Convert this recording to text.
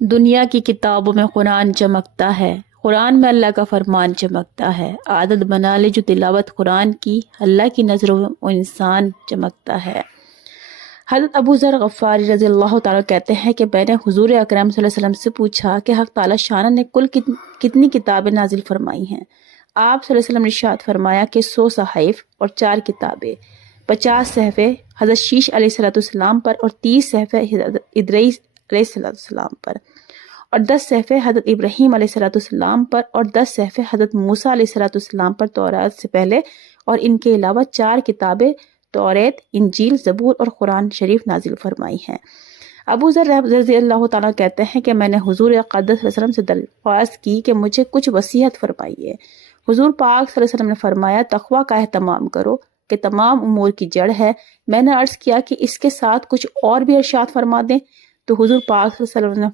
دنیا کی کتابوں میں قرآن چمکتا ہے، قرآن میں اللہ کا فرمان چمکتا ہے۔ عادت بنا لے جو تلاوت قرآن کی، اللہ کی نظروں میں وہ انسان چمکتا ہے۔ حضرت ابو ذر غفاری رضی اللہ تعالیٰ کہتے ہیں کہ میں نے حضور اکرم صلی اللہ علیہ وسلم سے پوچھا کہ حق تعالیٰ شانہ نے کل کتنی کتابیں نازل فرمائی ہیں؟ آپ صلی اللہ علیہ وسلم نے ارشاد فرمایا کہ 100 صحائف اور 4 کتابیں، 50 صحیفے حضرت شیش علیہ السلام پر اور 30 صحیفے حضرت ادریس علیہ السلام پر، اور 10 صحیفے حضرت ابراہیم علیہ السلام پر، اور 10 صحیفے حضرت موسیٰ علیہ السلام پر تورات سے پہلے، اور ان کے علاوہ 4 کتابیں توریت، انجیل، زبور اور قرآن شریف نازل فرمائی ہیں۔ ابو ذر رضی اللہ تعالیٰ کہتے ہیں کہ میں نے حضور اقدس صلی اللہ علیہ وسلم سے درخواست کی کہ مجھے کچھ وصیت فرمائیے۔ حضور پاک صلی اللہ علیہ وسلم نے فرمایا تقویٰ کا اہتمام کرو کہ تمام امور کی جڑ ہے۔ میں نے عرض کیا کہ اس کے ساتھ کچھ اور بھی ارشاد فرما دیں، تو حضور پاک صلی اللہ علیہ وسلم نے